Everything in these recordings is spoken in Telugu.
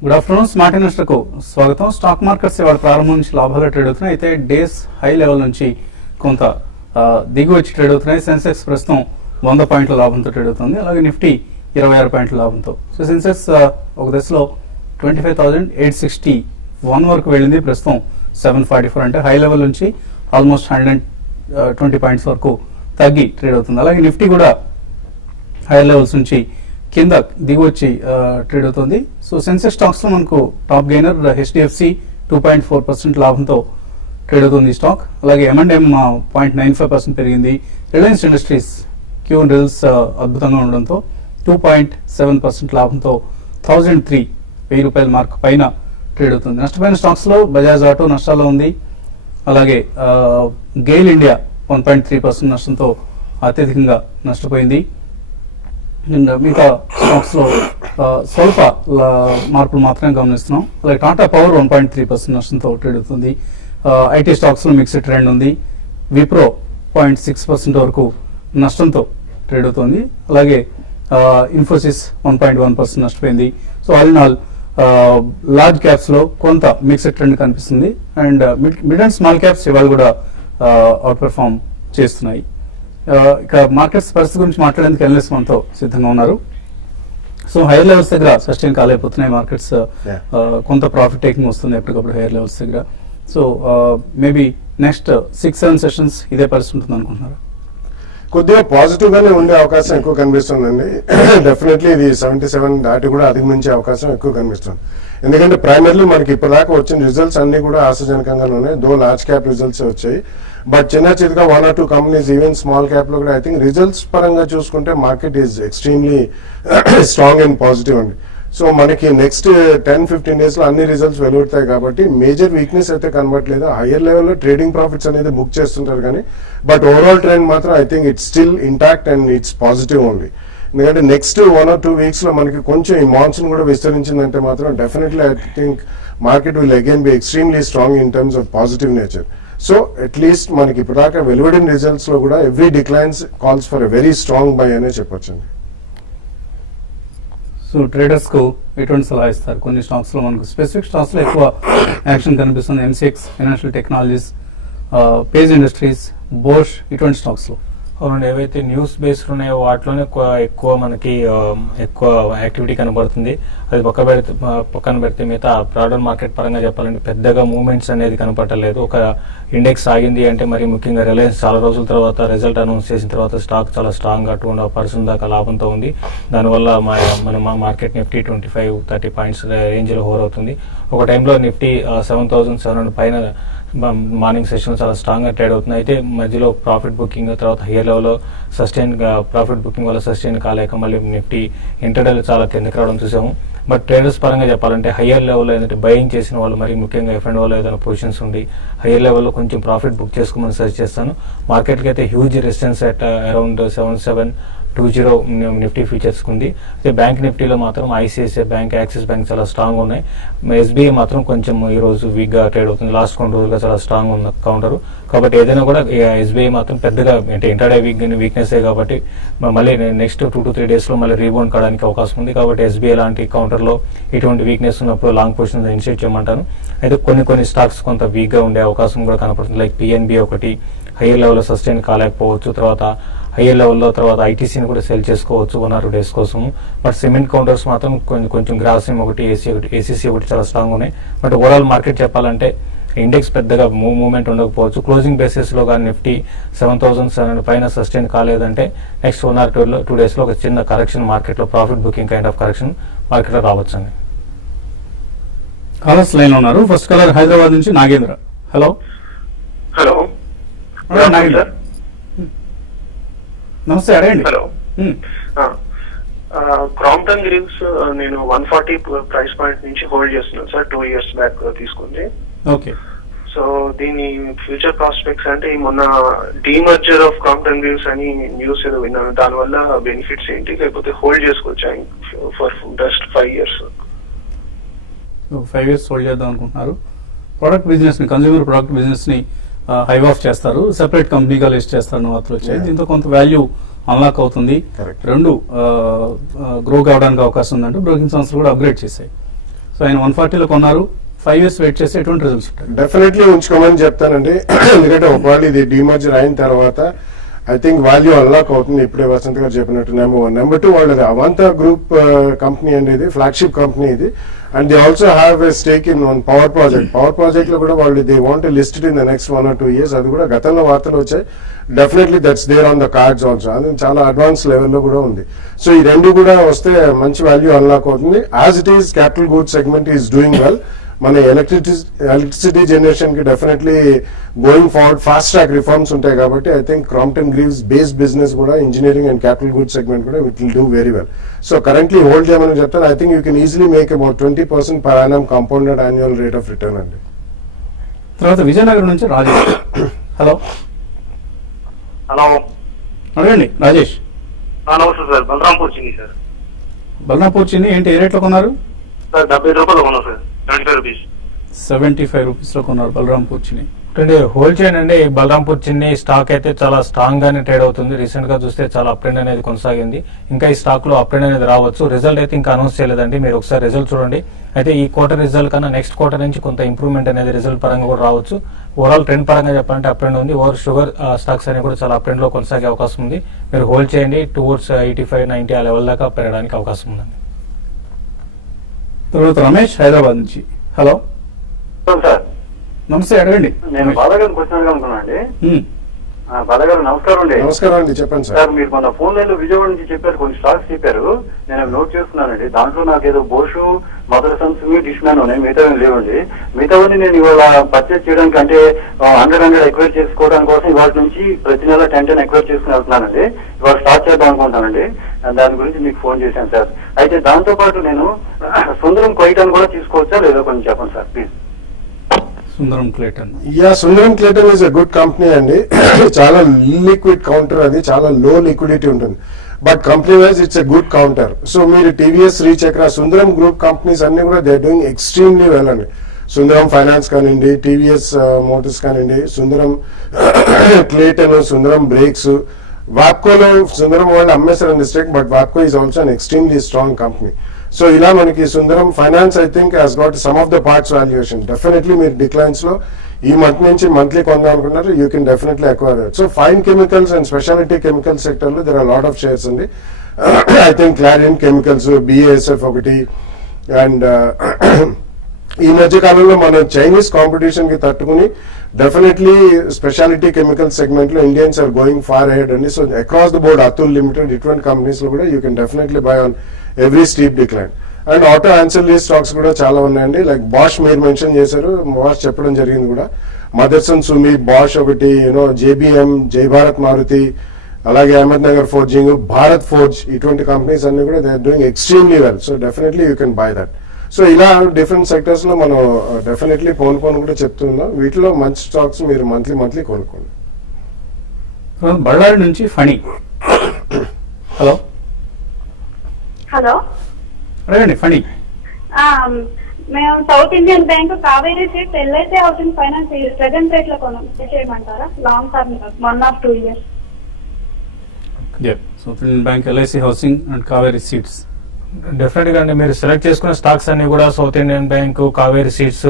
Good afternoon. స్మార్ట్ ఇన్వెస్టర్ కు స్వాగతం. స్టాక్ మార్కెట్స్ ఇవాళ ప్రారంభం నుంచి లాభాలు ట్రేడ్ అవుతున్నాయి. అయితే డేస్ హై లెవెల్ నుంచి కొంత దిగి వచ్చి ట్రేడ్ అవుతున్నాయి. సెన్సెక్స్ ప్రస్తుతం 100 పాయింట్ల లాభంతో ట్రేడ్ అవుతుంది. అలాగే నిఫ్టీ 26 పాయింట్ల లాభంతో. సో సెన్సెక్స్ ఒక దశలో 25,861 వరకు వెళ్ళింది. ప్రస్తుతం 744 అంటే హై లెవెల్ నుంచి ఆల్మోస్ట్ 120 పాయింట్స్ వరకు తగ్గి ట్రేడ్ అవుతుంది. అలాగే నిఫ్టీ కూడా హైయర్ లెవెల్స్ నుంచి కింద దిగొచ్చి ట్రేడ్ అవుతుంది. సో సెన్సెక్స్ స్టాక్స్ లో మనకు టాప్ గెయినర్ హెచ్డిఎఫ్సి 2.4% లాభంతో ట్రేడ్ అవుతుంది స్టాక్. అలాగే M&M 0.95% పెరిగింది. రిలయన్స్ ఇండస్ట్రీస్ క్యూ రిజల్ట్స్ అద్భుతంగా ఉండడంతో 2.7% లాభంతో 1003 రూపాయల మార్క్ పైన ట్రేడ్ అవుతుంది. నష్టపోయిన స్టాక్స్ లో బజాజ్ ఆటో నష్టాల్లో ఉంది. అలాగే గెయిల్ ఇండియా 1.3% నష్టంతో అత్యధికంగా నష్టపోయింది. మిగతా స్టాక్స్ లో స్వల్ప మార్పులు మాత్రమే గమనిస్తున్నాం. అలాగే టాటా పవర్ 1.3% నష్టంతో ట్రేడ్ అవుతుంది. ఐటీ స్టాక్స్ లో మిక్స్డ్ ట్రెండ్ ఉంది. విప్రో 0.6% వరకు నష్టంతో ట్రేడ్ అవుతుంది. అలాగే ఇన్ఫోసిస్ 1.1% నష్టపోయింది. So all in all large caps లో కొంత మిక్స్డ్ ట్రెండ్ కనిపిస్తుంది. And mid and small caps ఇవాళ కూడా అవుట్ పెర్ఫార్మ్ చేస్తున్నాయి. ఇక మార్కెట్స్ పరిస్థితి గురించి మాట్లాడేందుకు ఎనలిస్ట్ మనతో సిద్ధంగా ఉన్నారు. సో హైయర్ లెవెల్స్ దగ్గర సస్టైన్ కాలేకపోతున్నాయి మార్కెట్స్. కొంత ప్రాఫిట్ టేకింగ్ వస్తుంది ఎప్పటికప్పుడు హైయర్ లెవెల్స్ దగ్గర. సో మేబీ నెక్స్ట్ 6-7 సెషన్స్ ఇదే పరిస్థితి ఉంటుంది అనుకుంటున్నారు? కొద్దిగా పాజిటివ్ గానే ఉండే అవకాశం ఎక్కువ కనిపిస్తుందండి. డెఫినెట్లీ ఇది 77 దాటి కూడా అధిగమించే అవకాశం ఎక్కువ కనిపిస్తుంది. ఎందుకంటే ప్రైమర్లీ మనకి ఇప్పటిదాకా వచ్చిన రిజల్ట్స్ అన్ని కూడా ఆశాజనకంగానే ఉన్నాయి. దో లార్జ్ క్యాప్ రిజల్ట్స్ వచ్చాయి. బట్ చిన్న చిన్నగా 1 or 2 companies even small cap లో కూడా ఐ థింక్ రిజల్ట్స్ పరంగా చూసుకుంటే market is extremely strong and positive అండి. సో మనకి నెక్స్ట్ 10-15 డేస్ లో అన్ని రిజల్ట్స్ వెలువడతాయి కాబట్టి మేజర్ వీక్నెస్ అయితే కనబడలేదు. హైయర్ లెవెల్లో ట్రేడింగ్ ప్రాఫిట్స్ అనేది బుక్ చేస్తుంటారు కానీ బట్ ఓవరాల్ ట్రెండ్ మాత్రం I think it's still intact and it's positive only. ఎందుకంటే నెక్స్ట్ 1 or 2 వీక్స్ లో మనకి కొంచెం ఈ మాన్సూన్ కూడా విస్తరించిందంటే మాత్రం definitely I think market will again be extremely strong in terms of positive nature. So at least మనకి ఇప్పటిదాకా వెలువడిన రిజల్ట్స్ లో కూడా every declines calls for a very strong by అనే చెప్పొచ్చండి. సో ట్రేడర్స్ కు ఎటువంటి సలహా ఇస్తారు? కొన్ని స్టాక్స్ లో మనకు స్పెసిఫిక్ స్టాక్స్ లో ఎక్కువ యాక్షన్ కనిపిస్తుంది. MCX financial technologies, page industries, Bosch ఇటువంటి స్టాక్స్ లో. అవునండి, ఏవైతే న్యూస్ బేస్డ్ ఉన్నాయో వాటిలోనే ఎక్కువ మనకి ఎక్కువ యాక్టివిటీ కనబడుతుంది. అది పక్కన పెడితే మిగతా బ్రాడర్ మార్కెట్ పరంగా చెప్పాలంటే పెద్దగా మూవ్మెంట్స్ అనేది కనపడలేదు. ఒక ఇండెక్స్ ఆగింది అంటే మరి ముఖ్యంగా రిలయన్స్ చాలా రోజుల తర్వాత రిజల్ట్ అనౌన్స్ చేసిన తర్వాత స్టాక్ చాలా స్ట్రాంగ్ గా 2.5% దాకా లాభంతో ఉంది. దానివల్ల మన మార్కెట్ నిఫ్టీ 25-30 పాయింట్స్ రేంజ్ లో హోర్ అవుతుంది. ఒక టైంలో నిఫ్టీ 7,700 పైన మార్నింగ్ సెషన్ చాలా స్ట్రాంగ్ గా ట్రేడ్ అవుతుంది. అయితే మధ్యలో ప్రాఫిట్ బుకింగ్ తర్వాత higher level sustain profit booking వల్ల సస్టైన్ కాలేక మళ్ళీ నిఫ్టీ ఇంటర్డేలో చాలా కిందకి రావడం చూసాము. బట్ ట్రేడర్స్ పరంగా చెప్పాలంటే హైయర్ లెవెల్ ఏదైతే బయింగ్ చేసిన వాళ్ళు మరి ముఖ్యంగా F&O లో ఏదైనా పొజిషన్స్ ఉండి హైయర్ లెవెల్లో కొంచెం ప్రాఫిట్ బుక్ చేసుకోమని సజెస్ట్ చేస్తాను. మార్కెట్కి అయితే huge resistance at around 7720 Nifty futures ఉంది. అయితే బ్యాంక్ నిఫ్టీలో మాత్రం ఐసిఐసిఐ బ్యాంక్, యాక్సిస్ బ్యాంక్ చాలా స్ట్రాంగ్ ఉన్నాయి. SBI మాత్రం కొంచెం ఈ రోజు వీక్ గా ట్రేడ్ అవుతుంది. లాస్ట్ కొన్ని రోజులుగా చాలా స్ట్రాంగ్ ఉన్న కౌంటర్ కాబట్టి ఏదైనా కూడా SBI మాత్రం పెద్దగా అంటే ఇంటర్డే వీక్నెస్ కాబట్టి మళ్ళీ నెక్స్ట్ 2 to 3 డేస్ లో మళ్ళీ రీబౌండ్ కావడానికి అవకాశం ఉంది. కాబట్టి SBI లాంటి కౌంటర్ లో ఇటువంటి వీక్నెస్ ఉన్నప్పుడు లాంగ్ పొజిషన్ ఇనిషియేట్ చేయమంటాను. అయితే కొన్ని స్టాక్స్ కొంత వీక్ గా ఉండే అవకాశం కూడా కనపడుతుంది. లైక్ PNB ఒకటి హైయర్ లెవెల్ సస్టైన్ కాలేకపోవచ్చు. తర్వాత హైయర్ లెవెల్లో తర్వాత ఐటీసీని కూడా సెల్ చేసుకోవచ్చు 1 or 2 డేస్ కోసం. బట్ సిమెంట్ కౌంటర్స్ మాత్రం కొంచెం గ్రాసిమ్ ఒకటి, ACC ఒకటి చాలా స్ట్రాంగ్ ఉన్నాయి. బట్ ఓవరాల్ మార్కెట్ చెప్పాలంటే ఇండెక్స్ పెద్దగా మూవ్మెంట్ ఉండకపోవచ్చు. క్లోజింగ్ బేసిస్ లో కానీ నిఫ్టీ 7,700 పైన సస్టైన్ కాలేదంటే నెక్స్ట్ 1 or 2 డేస్ లో ఒక చిన్న కరెక్షన్ మార్కెట్ లో profit booking kind of correction market లో రావచ్చు అండి. కాలర్స్ లైన్ లో ఉన్నారు. ఫస్ట్ కాలర్ హైదరాబాద్ నుంచి నాగేంద్ర. హలో నాగేంద్ర, నమస్తే, అడగండి. హలో, క్రాంప్టన్ గ్రీవ్స్ నేను 140 ప్రైస్ పాయింట్ నుంచి హోల్డ్ చేస్తున్నాను సార్. 2 years బ్యాక్ తీసుకుంది. ఓకే. సో దీని ఫ్యూచర్ ప్రాస్పెక్ట్స్ అంటే మొన్న డీమర్జర్ ఆఫ్ క్రాంప్టన్ గ్రీవ్స్ అని న్యూస్ ఏదో విన్నాను. దానివల్ల బెనిఫిట్స్ ఏంటి, లేకపోతే హోల్డ్ చేసుకోవచ్చా for just 5 years? 5 years hold చేద్దాం అనుకుంటున్నారు. ప్రొడక్ట్ బిజినెస్ ని, కన్స్యూమర్ ప్రొడక్ట్ బిజినెస్ ని హైవ్ ఆఫ్ చేస్తారు, సెపరేట్ కంపెనీగా లిస్ట్ చేస్తారు వార్తలు వచ్చాయి. దీంతో కొంత వాల్యూ అన్లాక్ అవుతుంది. రెండు గ్రో కావడానికి అవకాశం ఉందంటే బ్రోకింగ్ సంస్థలు కూడా అప్గ్రేడ్ చేశాయి. సో ఆయన 140లో కొన్నారు, 5 years వెయిట్ చేస్తే ఎటువంటి రిజల్ట్స్ ఉంటాయి? డెఫినెట్లీ ఉంచుకోమని చెప్తానండి. ఎందుకంటే ఒకవేళ ఇది డీమర్జర్ అయిన తర్వాత ఐ థింక్ వాల్యూ అన్లాక్ అవుతుంది. ఇప్పుడే వసంత్ గారు చెప్పినట్టు నెంబర్ 1. నెంబర్ 2, వాళ్ళది అవంతా గ్రూప్ కంపెనీ అనేది ఫ్లాగ్షిప్ కంపెనీ ఇది. And they also have a stake in one power project లో కూడా వాళ్ళు they want listed in the next 1 or 2 years. అది కూడా గతంలో వార్తలు వచ్చాయి. Definitely that's there on the cards also. అది చాలా అడ్వాన్స్ లెవెల్లో కూడా ఉంది. సో ఈ రెండు కూడా వస్తే మంచి వాల్యూ అన్లాక్ అవుతుంది. As it is capital goods segment is doing well. మన ఎలక్ట్రిసిటీ జనరేషన్ కి definitely going forward fast track reforms ఉంటాయి కాబట్టి I think Crompton Greaves base business కూడా engineering and capital goods segment కూడా it will do very well. So currently hold చేయమని చెప్తాను. I think you can easily make about 20% per annum compounded annual rate of return అండి. తర్వాత విజయనగరం నుంచి రాజేష్. హలో హలో, అడగండి రాజేష్. నమస్తే సార్. బలరాంపూర్ చిన్ని సార్. బల్నాపూర్ చిన్ని ఏంటి ఏ రేట్లో కొన్నారు? సార్ 70 రూపాయలు కొన్నాం సార్. 75 రూపీస్. 75 రూపీస్లో కొన్నారు బల్రాంపూర్ చిన్ని. హోల్డ్ చేయండి అండి. బలరాంపూర్ చిన్ని స్టాక్ అయితే చాలా స్ట్రాంగ్ గానే ట్రేడ్ అవుతుంది. రీసెంట్ గా చూస్తే చాలా అప్ ట్రెండ్ అనేది కొనసాగింది. ఇంకా ఈ స్టాక్ లో అప్ ట్రెండ్ అనేది రావచ్చు. రిజల్ట్ అయితే ఇంకా అనౌన్స్ చేయలేదండి, మీరు ఒకసారి రిజల్ట్ చూడండి. అయితే ఈ క్వార్టర్ రిజల్ట్ కన్నా నెక్స్ట్ క్వార్టర్ నుంచి కొంత ఇంప్రూవ్మెంట్ అనేది రిజల్ట్ పరంగా కూడా రావచ్చు. ఓవరాల్ ట్రెండ్ పరంగా చెప్పాలంటే అప్ ట్రెండ్ ఉంది. ఓవర్ షుగర్ స్టాక్స్ అనేవి కూడా చాలా అప్ ట్రెండ్ లో కొనసాగే అవకాశం ఉంది. మీరు హోల్డ్ చేయండి. టువర్డ్స్ 85-90 ఆ లెవెల్ దాకా పెరగడానికి అవకాశం ఉందండి. తర్వాత రమేష్ హైదరాబాద్ నుంచి. హలో సార్, నమస్తే, అడగండి. నేను బాలగారిని క్వశ్చన్ అడుగుతున్నా అండి. ఉమ్, బాలగారు నమస్కారం అండి. నమస్కారం అండి, చెప్పండి సార్. సార్, మీరు మన ఫోన్ లైన్ లో విజయవాడ నుంచి చెప్పారు, కొన్ని స్టాక్స్ చెప్పారు, నేను అవి నోట్ చేసుకున్నానండి. దాంట్లో నాకు ఏదో బోషు, మదర్ సన్స్, డిష్ మ్యాన్ ఉన్నాయి, మిగతా లేవండి. మిగతావన్నీ నేను ఇవాళ పర్చేస్ చేయడానికి అంటే 100 ఎక్వైర్ చేసుకోవడానికి కోసం ఇవాళ నుంచి ప్రతి నెల 10 ఎక్వైర్ చేసుకుని వెళ్తున్నానండి. ఇవాళ స్టార్ట్ చేద్దాం అనుకుంటానండి. దాని గురించి మీకు ఫోన్ చేశాను సార్. అయితే దాంతో పాటు నేను సుందరం క్వైటాన్ కూడా తీసుకోవచ్చా లేదా కొంచెం చెప్పండి sir please. Sundaram Clayton. Sundaram Clayton is a good company అండి. చాలా లిక్విడ్ కౌంటర్, అది చాలా లో లిక్విడిటీ ఉంటుంది. But company wise it's a good counter. So మీరు TVS, Srichakra, Sundaram group companies అన్ని కూడా దే డూయింగ్ ఎక్స్ట్రీమ్లీ వెల్ అండి. సుందరం ఫైనాన్స్ కానివ్వండి, టీవీఎస్ మోటార్స్ కానివ్వండి, సుందరం క్లేటన్, సుందరం బ్రేక్స్, వాప్కోలో సుందరం వాళ్ళు అమ్మేశారండి stake, but Wabco is also an extremely strong company. So ఇలా మనకి సుందరం Finance I think has got some of the parts valuation. Definitely మీరు డిక్లైన్స్ లో ఈ మంత్ నుంచి మంత్లీ కొందాం అనుకున్నారు, you can definitely acquire. So fine chemicals and speciality chemical sector లో there are lot of shares అండి. I think Clariant chemicals, BASF ఒకటి. అండ్ ఈ మధ్య కాలంలో మన చైనీస్ కాంపిటీషన్ కి తట్టుకుని డెఫినెట్లీ స్పెషాలిటీ కెమికల్ సెగ్మెంట్ లో Indians are going far ahead అండి. So across the board Atul limited ఇటువంటి కంపెనీస్ లో కూడా you can definitely by on every steep decline. And auto ancillary stocks కూడా చాలా ఉన్నాయండి. లైక్ బాష్ మీరు మెన్షన్ చేశారు, బాష్ చెప్పడం జరిగింది కూడా. మదర్సన్ సుమి, బాష్ ఒకటి, జేబిఎం, జై భారత్ మారుతి, అలాగే Ahmednagar forging, Bharat forge, ఇటువంటి కంపెనీస్ అన్ని కూడా they are doing extremely well. So definitely you can buy that. So ఇలా డిఫరెంట్ సెక్టర్స్ లో మనం డెఫినెట్లీ కొనుక్కొని కూడా చెప్తున్నాం. వీటిలో మంచి స్టాక్స్ మీరు మంత్లీ కొనుక్కోండి. బళ్ళారి నుంచి ఫణి. హలో హలో, అడగండి ఫణి. మేము south Indian bank Kaveri seats LIC housing finance present rate లో చేయమంటారా? Long term 1 or 2 years. South Indian bank, LIC housing and Kaveri seeds. Definite గా అండి, మీరు సెలెక్ట్ చేసుకున్న స్టాక్స్ అన్ని కూడా south Indian bank, Kaveri seeds,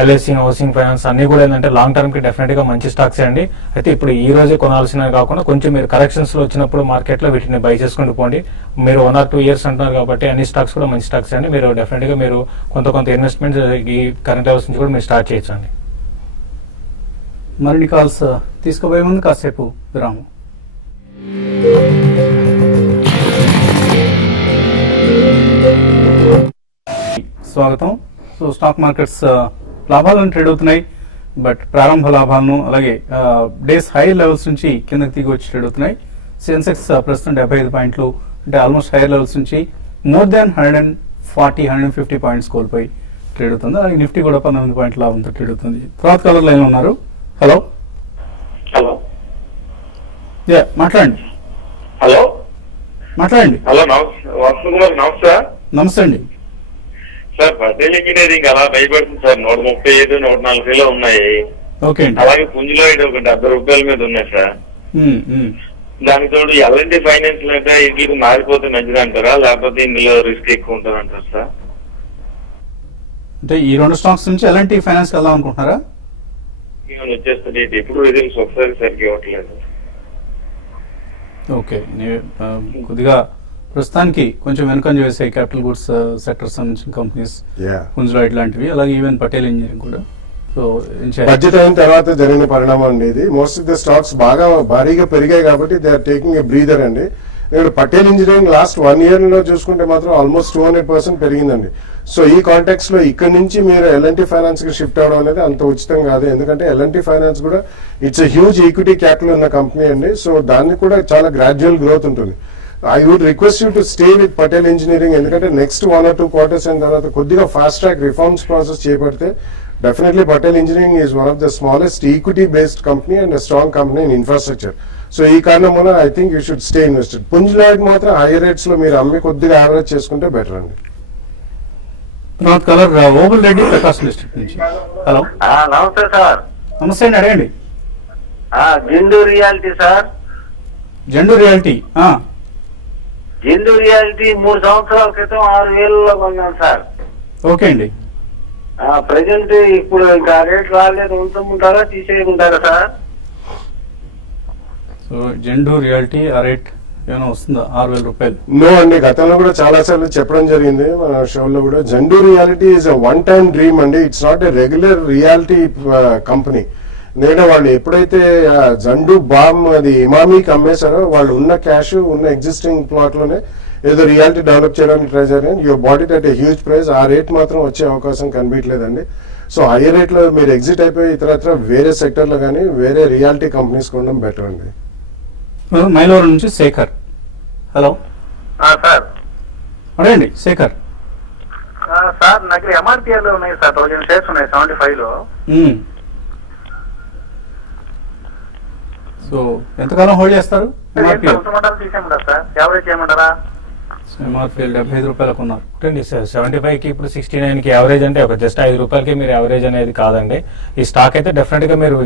LIC housing finance అన్ని కూడా ఏంటంటే లాంగ్ టర్మ్ కి డెఫినెట్ గా మంచి స్టాక్స్ అండి. అయితే ఇప్పుడు ఈ రోజే కొనాల్సినవి కాకుండా కొంచెం మీరు కరెక్షన్స్ లో వచ్చినప్పుడు మార్కెట్ లో వీటిని బై చేసుకుంటూ పోండి. మీరు 1 or 2 years అంటున్నారు కాబట్టి అన్ని స్టాక్స్ కూడా మంచి స్టాక్స్ అండి. మీరు డెఫినెట్ గా మీరు కొంత ఇన్వెస్ట్మెంట్ ఈ కరెంట్ లెవెల్స్ నుంచి కూడా మీరు స్టార్ట్ చేయొచ్చండి. మరిన్ని కాల్స్ తీసుకోబోయే ముందు కాసేపు విరామం. స్వాగతం. సో స్టాక్ మార్కెట్స్ లాభాలను ట్రేడ్ అవుతున్నాయి, బట్ ప్రారంభ లాభాలను అలాగే డేస్ హై లెవెల్స్ నుంచి కిందకి దిగి వచ్చి ట్రేడ్ అవుతున్నాయి. సెన్సెక్స్ ప్రస్తుతం 75 పాయింట్లు, అంటే ఆల్మోస్ట్ హైయర్ లెవెల్స్ నుంచి మోర్ దాన్ 140-150 పాయింట్స్ కోల్పోయి ట్రేడ్ అవుతుంది. అలాగే నిఫ్టీ కూడా 19 పాయింట్ల లాభంతో ట్రేడ్ అవుతుంది. తర్వాత కలర్ లైన్ ఉన్నారు. హలో హలో మాట్లాడండి. హలో మాట్లాడండి. హలో వసంత్ కుమార్, నమస్తే. నమస్తే అండి. సార్, బర్త్డేలు ఇంజనీరింగ్ అలా భయపడుతుంది సార్. 135, 140 ఉన్నాయి. ఓకే అండి. అలాగే పుంజులో ఇది ఒక 70 రూపాయల మీద ఉన్నాయి సార్. దానికి తోడు ఎల్ఎన్టీ ఫైనాన్స్ అంటే ఇంటికి మారిపోతే మంచిది అంటారా, లేకపోతే ఇందులో రిస్క్ ఎక్కువ ఉంటుంది అంటారు సార్? అంటే ఈ రెండు స్టాక్స్ నుంచి ఎలాంటి ఫైనాన్స్ వెళ్దాం అనుకుంటున్నారా? ఏమైనా వచ్చేస్తుంది, ఇది ఎప్పుడు రిజల్ట్స్ ఒకసారి సరిగ్గా ఇవ్వట్లేదు. ఓకే, కొద్దిగా ప్రస్తుతానికి కొంచెం వెనుకంజ వేసే క్యాపిటల్ గుడ్స్ సెక్టర్ సంబంధించిన కంపెనీస్, హుంజ్లాయిడ్ లాంటివి, అలాగే ఈవెన్ పటేల్ ఇంజనీరింగ్ కూడా. సో బడ్జెట్ అయిన తర్వాత జరిగిన పరిణామం అండి ఇది. మోస్ట్ ఆఫ్ ద స్టాక్స్ బాగా భారీగా పెరిగాయి కాబట్టి they are taking a breather అండి. ఇక్కడ పటేల్ ఇంజనీరింగ్ లాస్ట్ 1 year లో చూసుకుంటే మాత్రం ఆల్మోస్ట్ 200% పెరిగిందండి. సో ఈ కాంటెక్స్ లో ఇక్కడ నుంచి మీరు ఎల్ఎన్టీ ఫైనాన్స్ కి షిఫ్ట్ అవడం అనేది అంత ఉచితం కాదు. ఎందుకంటే ఎల్ఎన్టీ ఫైనాన్స్ కూడా it's a huge equity capital ఉన్న కంపెనీ అండి. సో దానికి కూడా చాలా గ్రాడ్యువల్ గ్రోత్ ఉంటుంది. I would request you to stay with Patel engineering. ఎందుకంటే నెక్స్ట్ 1 or 2 quarters అయిన తర్వాత కొద్దిగా ఫాస్ట్ ట్రాక్ రిఫార్మ్స్ ప్రాసెస్ చేపడితే definitely Patel engineering is one of the smallest equity based company and strong company in infrastructure. So ఈ కారణం వల్ల I think you should stay invested. పుంజ్లాయిడ్ మాత్రం హైయర్ రేట్స్ లో మీరు అమ్మి కొద్దిగా యావరేజ్ చేసుకుంటే బెటర్ అండి. కలర్ ఓబుల్ రెడ్డి ప్రకాశ్ డిస్ట్రిక్ట్ నుంచి. హలో, నమస్తే సార్. నమస్తే అండి, అడగండి. జిండు రియాలిటీ సార్. జెండు రియాలిటీ. జిండు రియాలిటీ 3 సంవత్సరాల క్రితం 6,000లో కొన్నాను సార్. ఓకే అండి. ప్రజెంట్ ఇప్పుడు ఇంకా రేట్ రాలేదు, ఉంచమంటారా తీసేయకుంటారా సార్? సో జెండు రియాలిటీ ఆ రేట్ ఏమైనా వస్తుందా? 6,000 రూపాయలు. నో అండి, గతంలో కూడా చాలా సార్లు చెప్పడం జరిగింది మన షోలో కూడా. జెండు realty is a one time dream అండి. It's not a regular realty company. ఎందుకంటే వాళ్ళు ఎప్పుడైతే జండు బామ్ అది ఇమామీకి అమ్మేశారో వాళ్ళు ఉన్న క్యాష్ ఉన్న ఎగ్జిస్టింగ్ ప్లాట్ లోనే ఏదో రియాలిటీ డెవలప్ చేయడానికి ట్రై చేయాలి. Your bought it at a huge price. ఆ రేట్ మాత్రం వచ్చే అవకాశం కనిపించలేదండి. సో హైయర్ రేట్ లో మీరు ఎగ్జిట్ అయిపోయి ఇతరత్ర వేరే సెక్టర్ లో కానీ వేరే రియాలిటీ కంపెనీస్ కొనడం బెటర్ అండి. మైలవరం నుంచి శేఖర్. Hello sir. అడగండి శేఖర్. సార్ నా దగ్గర ఎంఆర్పిఎల్ ఉన్నాయి సార్, 1000 shares ఉన్నాయి 75 లో. సో ఎంతకాలం హోల్డ్ చేస్తారు? తీసేయమంటారా సార్? యావరేజ్ చేయమంటారా? ఎంఆర్పిఎల్ 75 రూపాయలకు ఉన్నారు. 75 కి ఇప్పుడు 69 కి యావరేజ్ అంటే ఒక జస్ట్ 5 రూపాయలకి మీరు యావరేజ్ అనేది కాదండి. ఈ స్టాక్ అయితే డెఫినెట్ గా మీరు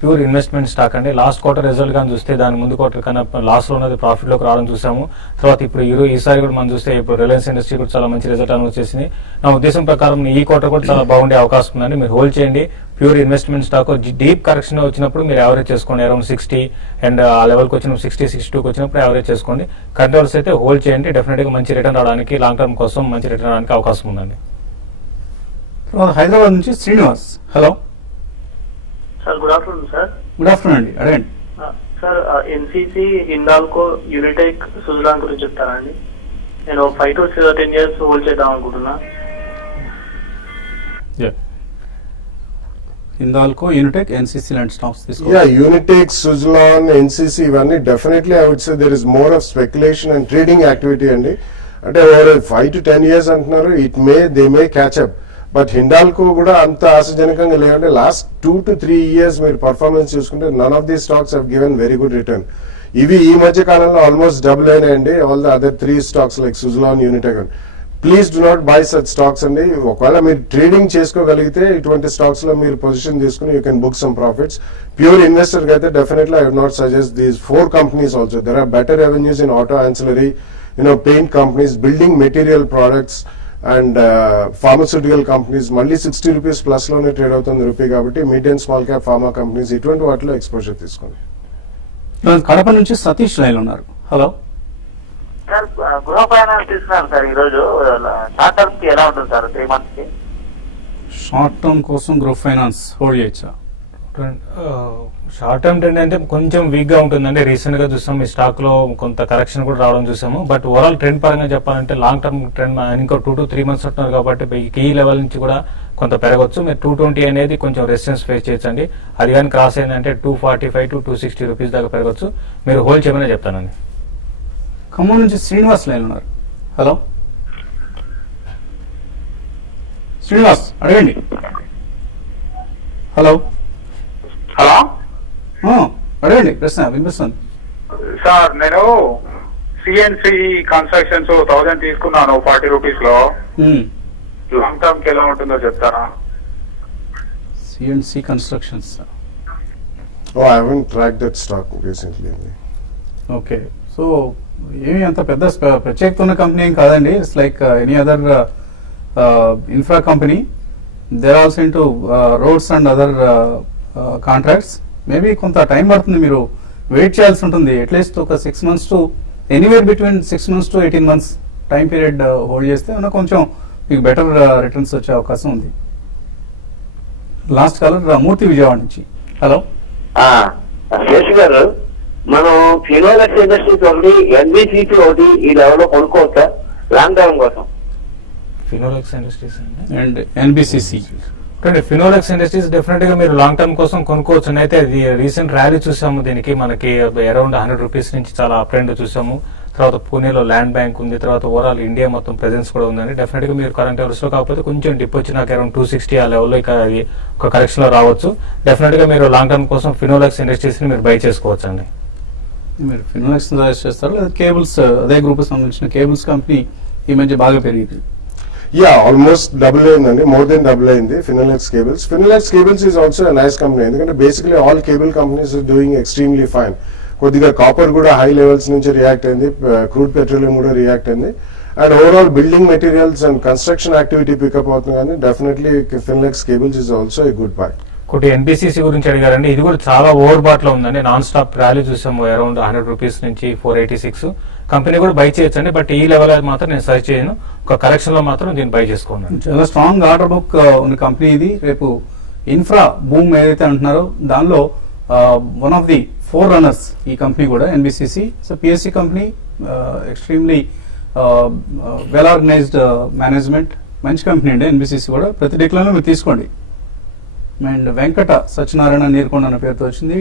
ప్యూర్ ఇన్వెస్ట్మెంట్ స్టాక్ అండి. లాస్ట్ క్వార్టర్ రిజల్ట్ కానీ చూస్తే దాని ముందు క్వార్టర్ కన్నా లాస్ట్ లో ఉన్నది ప్రాఫిట్ లోకి రావడం చూసాము. తర్వాత ఇప్పుడు ఈసారి కూడా మనం చూస్తే ఇప్పుడు రిలయన్స్ ఇండస్ట్రీ కూడా చాలా మంచి రిజల్ట్ అనౌన్స్ చేసింది. నా ఉద్దేశం ప్రకారం ఈ క్వార్టర్ కూడా చాలా బాగుండే అవకాశం ఉందండి. మీరు హోల్డ్ చేయండి. Pure investment stock deep correction వచ్చినప్పుడు మీరు యావరేజ్ చేసుకోండి. అరౌండ్ 60 అండ్ ఆ లెవెల్కి వచ్చినప్పుడు 60-62కి వచ్చినప్పుడు యావరేజ్ చేసుకోండి. కంట్రోల్స్ అయితే హోల్డ్ చేయండి. డెఫినెట్ గా మంచి రిటర్న్ రావడానికి లాంగ్ టర్మ్ కోసం మంచి రిటర్న్ రావడానికి అవకాశం ఉందండి. హైదరాబాద్ నుంచి Srinivas. Hello sir, good afternoon sir. Good afternoon అండి, అడగండి. సార్, ఎన్సీసీ, హిండాల్కో, యూనిటెక్, సుజలాన్ గురించి చెప్తారా అండి? నేను 5 to 10 years హోల్డ్ చేద్దాం అనుకుంటున్నా. హిందాల్కో, యూనిటెక్, ఎన్సీసీ లాంటి స్టాక్స్ తీసుకో. యూనిటెక్, సుజలాన్, ఎన్సీసీ ఇవన్నీ definitely I would say there is more of speculation and trading activity అండి. అంటే 5 to 10 years అంటున్నారు. They may catch up. But Hindalco కూడా అంత ఆశాజనకంగా లేదంటే లాస్ట్ 2 to 3 years మీరు పర్ఫార్మెన్స్ చూసుకుంటే none of the stocks have given very good return. ఇవి ఈ మధ్య కాలంలో ఆల్మోస్ట్ డబుల్ అయినాయండి. All the other 3 stocks like Suzlon, Unitech. Please do not by such stocks అండి. ఒకవేళ మీరు ట్రేడింగ్ చేసుకోగలిగితే ఇటువంటి స్టాక్స్ లో మీరు పొజిషన్ తీసుకుని you can book some profits. Pure investor కి అయితే definitely I would not suggest these 4 companies also. There are better revenues in auto ancillary, paint companies, building material products and pharmaceutical companies. మళ్ళీ 60 rupees ప్లస్ లోనే ట్రేడ్ అవుతుంది రూపీ. కాబట్టి medium and small cap pharma companies ఇటువంటి వాటిలో ఎక్స్పోజర్ తీసుకోండి. కడప నుంచి సతీష్ లైన్ ఉన్నారు. హలో సార్, గృహ ఫైనాన్స్ తీసుకున్నాను సార్ ఈరోజు. షార్ట్ టర్మ్ కి ఎలా ఉంటుంది సార్? 3 months కి షార్ట్ టర్మ్ కోసం గ్రూప్ ఫైనాన్స్ హోల్డ్ చేయొచ్చా? షార్ట్ టర్మ్ ట్రెండ్ అంటే కొంచెం వీక్ గా ఉంటుందండి. రీసెంట్ గా చూసాం ఈ స్టాక్ లో కొంత కరెక్షన్ కూడా రావడం చూసాము. బట్ ఓవరాల్ ట్రెండ్ పరంగా చెప్పాలంటే లాంగ్ టర్మ్ ట్రెండ్ ఇంకో 2 to 3 months ఉంటున్నారు కాబట్టి ఈ లెవెల్ నుంచి కూడా కొంత పెరగవచ్చు. మీరు 220 అనేది కొంచెం రెసిస్టెన్స్ ఫేస్ చేయొచ్చండి. అది కానీ క్రాస్ అయిందంటే 245 to 260 rupees దాకా పెరగచ్చు. మీరు హోల్డ్ చేయమని చెప్తానండి. ఖమ్మం నుంచి శ్రీనివాస్ లైన్ ఉన్నారు. హలో శ్రీనివాస్, అడగండి. హలో హలో అడగండి, ప్రశ్న వినిపిస్తుంది. సార్, నేను సిఎన్సి కన్స్ట్రక్షన్స్ 1000 తీసుకున్నాను 40 rupees లో. లాంగ్ టర్మ్ కి ఎలా ఉంటుందో చెప్తారా? CNC constructions. I haven't tracked that stock recently. Okay, so ఏమి అంత పెద్ద ప్రత్యేకత ఉన్న కంపెనీ ఏం కాదండి. It's like any other infra company. They're also into roads and other contracts. Maybe కొంత టైం పడుతుంది, మీరు వెయిట్ చేయాల్సి ఉంటుంది. అట్లీస్ట్ ఒక 6 months to anywhere between 6 months to 18 months time period hold చేస్తే కొంచెం మీకు బెటర్ రిటర్న్స్ వచ్చే అవకాశం ఉంది. లాస్ట్ కాలర్ మూర్తి విజయవాడ నుంచి. హలో శేష్ గారు, మనం ఫినోలెక్స్ ఇండస్ట్రీస్ ఒకటి, ఎన్బిసిసి ఒకటి ఈ లెవెల్లో కొనుక్కోవచ్చా లాంగ్ టర్మ్ కోసం? Finolex industries and NBCC. Finolex industries definite గా మీరు లాంగ్ టర్మ్ కోసం కొనుక్కోవచ్చు. అయితే అది రీసెంట్ ర్యాలీ చూసాము, దీనికి మనకి అరౌండ్ 100 rupees నుంచి చాలా అప్ ట్రెండ్ చూసాము. తర్వాత పూణేలో ల్యాండ్ బ్యాంక్ ఉంది, తర్వాత ఓవరాల్ ఇండియా మొత్తం ప్రెజెన్స్ కూడా ఉందండి. డెఫినెట్ గా మీరు కరెంట్ అవర్స్ లో కాకపోతే కొంచెం డిప్ వచ్చి నాకు అరౌండ్ 260 ఆ లెవెల్లో ఇక అది ఒక కరెక్షన్ లో రావచ్చు. డెఫినెట్ గా మీరు లాంగ్ టర్మ్ కోసం ఫినోలెక్స్ ఇండస్ట్రీస్ ని మీరు బై చేసుకోవచ్చు అండి. మీరు ఫినోలెక్స్ సజెస్ట్ చేస్తారు లేదా కేబుల్స్, అదే గ్రూప్ సంబంధించిన కేబుల్స్ కంపెనీ ఈ మధ్య బాగా పెరిగింది? ఆల్మోస్ట్ డబుల్ అయిందండి, మోర్ దెన్ డబుల్ అయింది Finolex cables. Finolex cables is also nice company, ఎందుకంటే basically all cable companies doing extremely fine. కొద్దిగా కాపర్ కూడా హై లెవెల్స్ నుంచి రియాక్ట్ అయింది, క్రూడ్ పెట్రోలియం కూడా రియాక్ట్ అయింది, and overall building materials and construction activity pickup అవుతుంది. కానీ definitely Finolex cables is also a good buy. ఒకటి ఎన్బిసిసి గురించి అడిగారండి, ఇది కూడా చాలా ఓవర్ బాట్ లో ఉందండి. నాన్ స్టాప్ ర్యాలీ చూసాము అరౌండ్ 100 rupees నుంచి 486. కంపెనీ కూడా బై చేయొచ్చండి, బట్ ఈ లెవెల్ మాత్రం నేను సజెస్ట్ చేయను. ఒక కరెక్షన్ లో మాత్రం దీన్ని బై చేసుకోండి. చాలా స్ట్రాంగ్ ఆర్డర్ బుక్ ఉన్న కంపెనీ ఇది. రేపు ఇన్ఫ్రా బూమ్ ఏదైతే అంటున్నారో దానిలో వన్ ఆఫ్ ది 4 runners ఈ కంపెనీ కూడా NBCC. So PSC company, extremely well organised management, మంచి కంపెనీ అండి ఎన్బిసిసి కూడా. ప్రతి డిక్లైన్లో మీరు తీసుకోండి. అండ్ వెంకట సత్యనారాయణ నీరుకొండ అన్న పేరుతో వచ్చింది.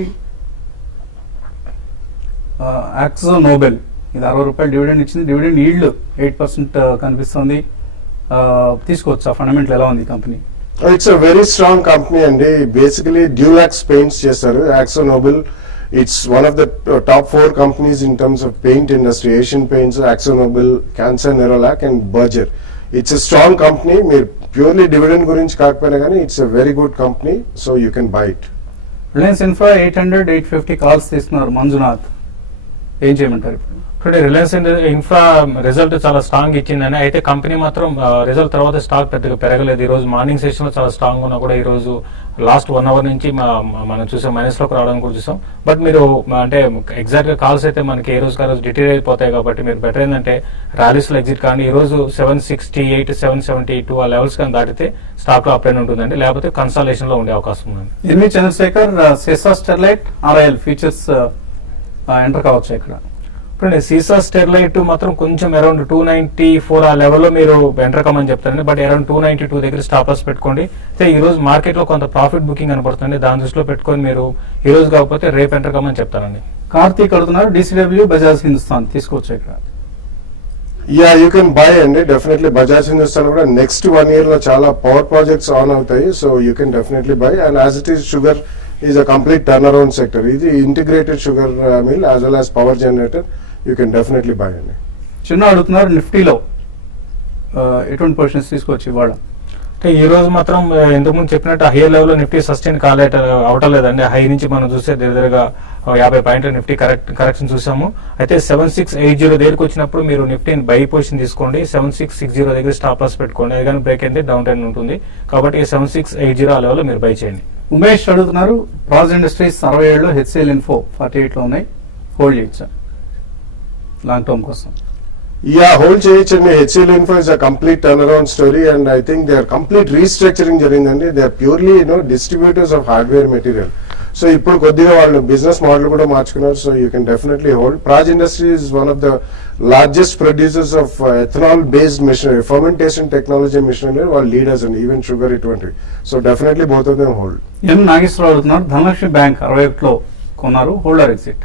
యాక్సో నోబెల్, ఇది 60 రూపాయలు డివిడెండ్ ఇచ్చింది. డివిడెండ్ ఈల్డ్ 8% కనిపిస్తుంది. తీసుకోవచ్చు. ఆ ఫండమెంటల్ ఎలా ఉంది company? It's a very strong company అండి. బేసికలీ డ్యూలాక్స్ పెయింట్స్ చేస్తారు. Acno Nobel, it's one of the top 4 companies in terms of paint industry. Asian Paints, Akzo Nobel, Cancer Nerolac and Berger. It's a strong company. మీరు ప్యూర్లీ డివిడెండ్ గురించి కాకపోయినా కానీ it's a very good company, so you can by it. Reliance infra 800-850 calls తీస్తున్నారు మంజునాథ్, ఏం చేయమంటారు ఇప్పుడు? రిలయన్స్ ఇన్ఫ్రా రిజల్ట్ చాలా స్ట్రాంగ్ ఇచ్చిందని, అయితే కంపెనీ మాత్రం రిజల్ట్ తర్వాత స్టాక్ పెద్దగా పెరగలేదు. ఈ రోజు మార్నింగ్ సెషన్ లో చాలా స్ట్రాంగ్ ఉన్నా కూడా ఈ రోజు లాస్ట్ 1 hour నుంచి మనం చూసాం మైనస్ లోకి రావడం కూడా చూసాం. బట్ మీరు అంటే ఎగ్జాక్ట్ గా కాల్స్ అయితే మనకి ఏ రోజు రోజు డిటైల్ అయిపోతాయి కాబట్టి మీరు బెటర్ ఏంటంటే ర్యాలీస్ లో ఎగ్జిట్ కానీ. ఈ రోజు 768, 772 ఆ లెవెల్స్ కానీ దాటితే స్టాక్ లో అప్లైన్ ఉంటుందండి, లేకపోతే కన్సాలేషన్ లో ఉండే అవకాశం ఉందండి. N V Chandrasekhar, Sesa Sterlite, RIL futures enter కావచ్చు ఇక్కడ. సీసా స్టెర్లైట్ మాత్రం కొంచెం అరౌండ్ 294 ఆ లెవెల్లో మీరు ఎంటర్ కమని చెప్తారండి, బట్ అరౌండ్ 292 దగ్గర స్టాప్ లాస్ పెట్టుకోండి. అయితే ఈ రోజు మార్కెట్ లో కొంత ప్రాఫిట్ బుకింగ్ కనపడుతుంది, దాని దృష్టిలో పెట్టుకొని మీరు ఈ రోజు కాకపోతే రేపు ఎంటర్ కమని చెప్తారండి. కార్తీక్ అడుగుతున్నారు డిసిడబ్ల్యూ, బజాజ్ హిందుస్థాన్ తీసుకోవచ్చు ఇక్కడ. యూ కెన్ బై అండి, డెఫినెట్లీ బజాజ్ హిందుస్థాన్ కూడా నెక్స్ట్ 1 year లో చాలా పవర్ ప్రాజెక్ట్స్ ఆన్ అవుతాయి, so you can definitely buy. And as it is sugar is a complete turn around sector. ఇది integrated sugar mill as well as power generator, you can definitely buy అండి. చిన్న అడుగుతున్నారు నిఫ్టీలో ఎటువంటి పొజిషన్స్ తీసుకోవచ్చు ఇవాళ? అంటే ఈ రోజు మాత్రం ఇంతకుముందు చెప్పినట్టు హై లెవెల్ నిఫ్టీ సస్టైన్ అవటలేదండి. హై నుంచి మనం చూస్తే దగ్గరగా 50 పాయింట్ల నిఫ్టీ కరెక్షన్ చూసాము. అయితే 7680 దగ్గరికి వచ్చినప్పుడు మీరు నిఫ్టీని బై పొజిషన్ తీసుకోండి. 7660 దగ్గర స్టాప్ లాస్ పెట్టుకోండి. అది కానీ బ్రేక్ అయితే డౌన్ ట్రెండ్ ఉంటుంది కాబట్టి 7680 ఆ లెవెల్ మీరు బై చేయండి. ఉమేష్ అడుగుతున్నారు ప్రాజ్ ఇండస్ట్రీస్ 67లో, హెచ్సిఎల్ ఇన్ఫో 48లో ఉన్నాయి, హోల్డ్ చేయొచ్చా లాంగ్ టర్మ్ కోసం? హోల్డ్ చేయొచ్చండి. HCL info is a complete turn around story and I think they are complete restructuring జరిగిందండి. They are purely distributors of hardware material. So ఇప్పుడు కొద్దిగా వాళ్ళు బిజినెస్ మోడల్ కూడా మార్చుకున్నారు, so you can definitely hold. Praj industry is one of the largest producers of ethanol based machinery, fermentation technology machinery, వాళ్ళు లీడర్స్ అండి, ఈవెన్ షుగర్ ఇటువంటివి. So definitely both of them hold. M Nageswararao అడుగుతున్నారు ధనలక్ష్మి బ్యాంక్ 61లో కొన్నారు, హోల్డర్ ఎగ్జిట్.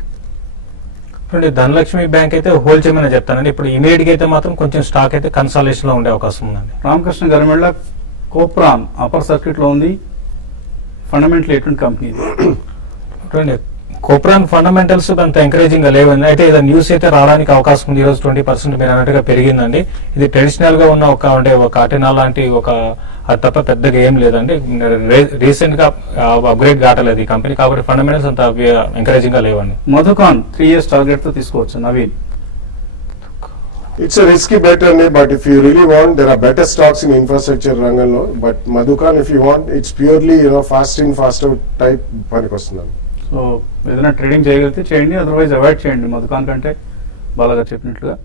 ధనలక్ష్మి బ్యాంక్ అయితే హోల్డ్ చేయమని చెప్తానండి. ఇప్పుడు ఇమీడియట్ గా అయితే మాత్రం కొంచెం స్టాక్ అయితే కన్సాలేషన్ లో ఉండే అవకాశం ఉందండి. రామకృష్ణ గరిమెళ్ళ కోప్రాన్ అప్పర్ సర్క్యూట్ లో ఉంది, ఫండమెంటల్ ఎటువంటి కంపెనీ? కోప్రాన్ ఫండమెంటల్స్ అంత ఎంకరేజింగ్ గా లేవండి. అయితే ఇది న్యూస్ అయితే రావడానికి అవకాశం ఉంది. ఈ రోజు 20% మీరు అన్నట్టుగా పెరిగిందండి. ఇది ట్రెడిషనల్ గా ఉన్న ఒక అటెనా లాంటి ఒక అది తప్ప పెద్దగా ఏం లేదండి. రీసెంట్ గా అప్గ్రేడ్ కావట్లేదు ఈ కంపెనీ, కాబట్టి ఫండమెంటల్స్ అంత ఎంకరేజింగ్ గా లేవండి. మధుకాన్ 3 years టార్గెట్ తో తీసుకోవచ్చు. నవీన్ ఇట్స్ రిస్కీ బెట్ అండి, but if you really want there are better stocks in infrastructure రంగంలో. But Madhucon if you want it's purely fast in fast out type పనికి వస్తున్నాను. సో ఏదైనా ట్రేడింగ్ చేయగలిగితే చేయండి, అదర్వైజ్ అవాయిడ్ చేయండి మధుకాన్ కంటే. బాలాగా చెప్పినట్లుగా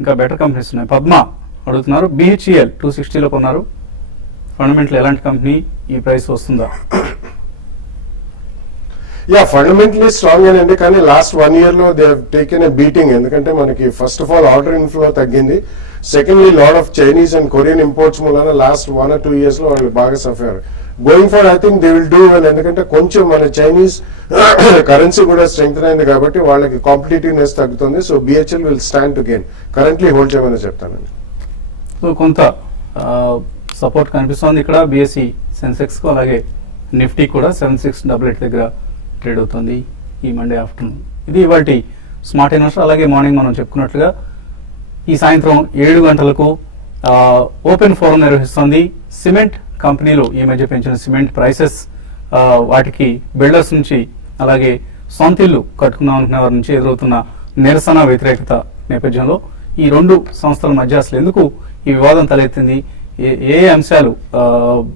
ఇంకా బెటర్ కంపెనీస్ ఉన్నాయి. పద్మ అడుగుతున్నారు, BHEL 260లో కొన్నారు, ఫండమెంటల్ ఎలాంటి కంపెనీ, ఈ ప్రైస్ వస్తుందా? యా, ఫండమెంటలీ స్ట్రాంగ్ అండి, కానీ లాస్ట్ 1 year లో దే టేకెన్ ఎ బీటింగ్. ఎందుకంటే మనకి first of all order inflow తగ్గింది, secondly lot of Chinese and Korean imports మూలన లాస్ట్ 1 or 2 years లో వాళ్ళు బాగా suffer. Going far I think they will do well, ఎందుకంటే కొంచెం మన చైనీస్ కరెన్సీ కూడా స్ట్రెంగ్త్ అయింది కాబట్టి వాళ్ళకి కాంపిటేటివ్నెస్ తగ్గుతుంది. So BHEL will stand to gain. Currently hold చేయమని చెప్తానండి. సో కొంత సపోర్ట్ కనిపిస్తోంది ఇక్కడ BSE సెన్సెక్స్ కు, అలాగే నిఫ్టీ కూడా 7688 దగ్గర ట్రేడ్ అవుతుంది ఈ మండే ఆఫ్టర్నూన్. ఇది ఇవాల్టి స్మార్ట్ ఇన్వెస్టర్. అలాగే మార్నింగ్ మనం చెప్పుకున్నట్లుగా ఈ సాయంత్రం 7 గంటలకు ఓపెన్ ఫోరం నిర్వహిస్తోంది. సిమెంట్ కంపెనీలు ఈ మధ్య పెంచిన సిమెంట్ ప్రైసెస్, వాటికి బిల్డర్స్ నుంచి అలాగే సొంత ఇల్లు కట్టుకుందాం అనుకునే వారి నుంచి ఎదురవుతున్న నిరసన వ్యతిరేకత నేపథ్యంలో ఈ రెండు సంస్థల మధ్య అసలు ఎందుకు ఈ వివాదం తలెత్తింది, ఏ అంశాలు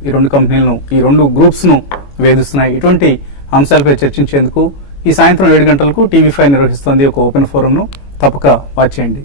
ఈ రెండు కంపెనీలను, ఈ రెండు గ్రూప్స్ ను వేధిస్తున్నాయి, ఇటువంటి అంశాలపై చర్చించేందుకు ఈ సాయంత్రం 7 గంటలకు TV5 నిర్వహిస్తోంది ఒక ఓపెన్ ఫోరం ను. తప్పక వాచ్ చేయండి.